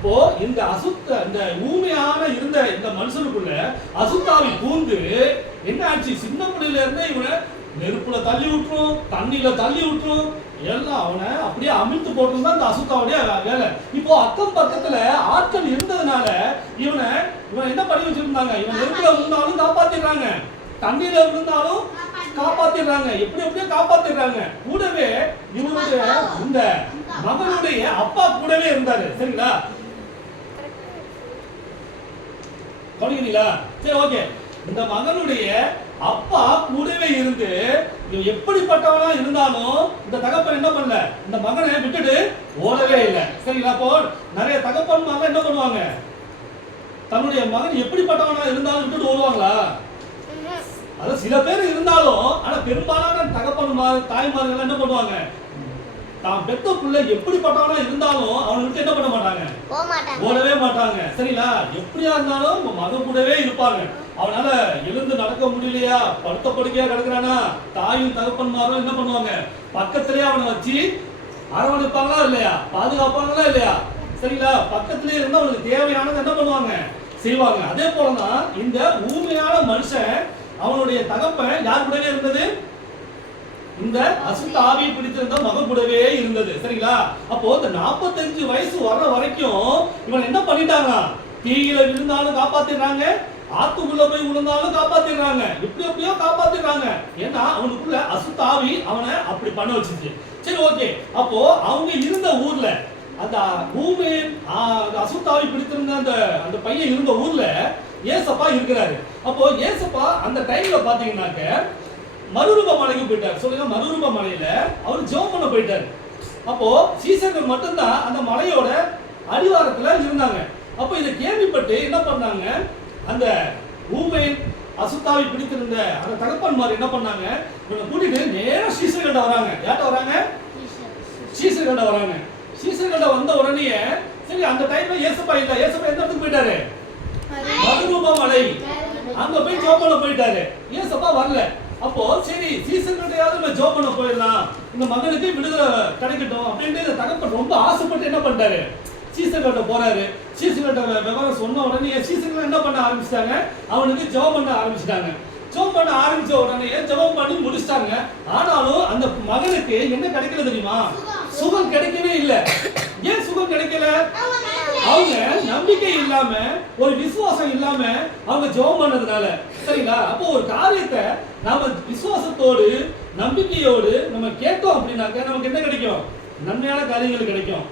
இப்போ இந்த அசுத்த இந்த ஊமையான இருந்த இந்த மனுஷனுக்குள்ள அசுத்தாவி பூந்து என்ன ஆச்சு? சின்ன பிள்ளையில இருந்தே இவனை நெருப்புல தள்ளி விட்டுரும் தண்ணியில தள்ளி விட்டுரும் எல்லாம் அவனை அப்படியே அமிழ்த்து போட்டுருந்தா இந்த அசுத்தாவுடைய வேலை. இப்போ அக்கம் பக்கத்துல ஆட்கள் இருந்ததுனால இவனை இவன் என்ன பண்ணி வச்சிருந்தாங்க? இவன் நெருப்புல இருந்தாலும் காப்பாத்திடுறாங்க. தண்ணியில இருந்தாலும் காப்பாத்திடுறாங்க. எப்படி எப்படியோ காப்பாத்திடுறாங்க. கூடவே இவனுடைய இந்த மகனுடைய அப்பா கூடவே இருந்தாரு. சரிங்களா? கவனிக்கிறீங்களா? சரி ஓகே இந்த மகனுடைய அப்பா கூடவே இருந்து எப்படிப்பட்டவனா இருந்தாலும் இந்த தகப்பன் என்ன பண்ணல? இந்த மகனை விட்டுட்டு ஓடவே இல்லை. சரிங்களா அப்போ நிறைய தகப்பன்மார்கள் என்ன பண்ணுவாங்க? தன்னுடைய மகன் எப்படிப்பட்டவனா இருந்தாலும் விட்டுட்டு ஓடுவாங்களா? அது சில பேர் இருந்தாலும் ஆனா பெரும்பாலான தகப்பன்மார் தாய்மார்கள் என்ன பண்ணுவாங்க? தான் பெத்த பிள்ளை எப்படிப்பட்டவனா இருந்தாலும் அவனை விட்டு என்ன பண்ண மாட்டாங்க? ஓடவே மாட்டாங்க. சரிங்களா? எப்படியா இருந்தாலும் உங்க மகன் கூடவே இருப்பாங்க. அவனால எழுந்து நடக்க முடியலையா? படுத்த படுக்கையா கிடக்குறானா? தாயும் தகப்பன்மாரும் என்ன பண்ணுவாங்க? பக்கத்திலேயே அவனை வச்சு அரவணைப்பாங்களா இல்லையா? பாதுகாப்பாங்களா இல்லையா? சரிங்களா? பக்கத்திலேயே இருந்து அவனுக்கு தேவையானது என்ன பண்ணுவாங்க? செய்வாங்க. அதே போலதான் இந்த ஊமையான மனுஷன் அவனுடைய தகப்பன் யார் கூடவே இருந்தது? இந்த அசுத்த ஆவியை பிடித்திருந்த மகன் கூடவே இருந்தது. சரிங்களா? அப்போ இந்த 45 வயசு வர்ற வரைக்கும் இவன் என்ன பண்ணிட்டாங்க தீயில விழுந்தாலும் காப்பாத்திடுறாங்க ஆத்துக்குள்ள போய் விழுந்தாலும் காப்பாத்திடுறாங்க. எப்படி எப்படியோ காப்பாத்திடுறாங்க. ஏன்னா அவனுக்குள்ள அசுத்த ஆவி அவனை அப்படி பண்ண வச்சிருச்சு சரி ஓகே. அப்போ அவங்க இருந்த ஊர்ல அந்த பூமி அசுத்தாவி பிடித்திருந்த அந்த அந்த பையன் இருந்த ஊர்ல ஏசப்பா இருக்கிறாரு. அப்போ ஏசப்பா அந்த டைம்ல பாத்தீங்கன்னாக்க மறுரூப மலைக்கு போயிட்டார். சொல்லுங்க மறுரூப மலையில அவர் ஜெபம் பண்ண போயிட்டார். அப்போ சீசர்கள் மட்டும்தான் அந்த மலையோட அடிவாரத்துல இருந்தாங்க. அப்போ இதை கேள்விப்பட்டு என்ன பண்ணாங்க? அந்த ஊமை அசுத்தாவி பிடித்திருந்த அந்த தகப்பன்மார் என்ன பண்ணாங்க? இவனை கூட்டிட்டு நேரா சீசர்கிட்ட வராங்க. யார்கிட்ட வராங்க? சீசர்கிட்ட வராங்க. சீசர்கிட்ட வந்த உடனே சரி அந்த டைம்ல ஏசப்பா இல்ல. ஏசப்பா எந்த இடத்துக்கு போயிட்டாரு? மறுரூப மலை. அங்க போய் பண்ண போயிட்டாரு. ஏசப்பா வரல. அப்போ சரி சீசன் கிடையாது நம்ம ஜோப் பண்ண போயிடலாம். இந்த மகனுக்கு விடுதலை கிடைக்கட்டும் அப்படின்ட்டு இந்த தகப்பன் ரொம்ப ஆசைப்பட்டு என்ன பண்ணிட்டாரு? சீசன் கிட்ட போறாரு. சீசன் கிட்ட விவரம் சொன்ன உடனே சீசன் என்ன பண்ண ஆரம்பிச்சிட்டாங்க? அவனுக்கு ஜெபம் பண்ண ஆரம்பிச்சிட்டாங்க. ஜெபம் பண்ண ஆரம்பிச்ச உடனே ஜெபம் பண்ணி முடிச்சிட்டாங்க. ஆனாலும் அந்த மகனுக்கு என்ன கிடைக்கல தெரியுமா? சுகம். கிடைக்கவே இல்லை. ஏன் சுகம் கிடைக்கல? அவங்க நம்பிக்கை இல்லாம ஒரு விசுவாசம் இல்லாம அவங்க ஜெபம் பண்ணதுனால. சரிங்களா? அப்போ ஒரு காரியத்தை நாம விசுவாசத்தோடு நம்பிக்கையோடு நம்ம கேட்டோம் அப்படின்னாக்க நமக்கு என்ன கிடைக்கும்? நன்மையான காரியங்கள் கிடைக்கும்.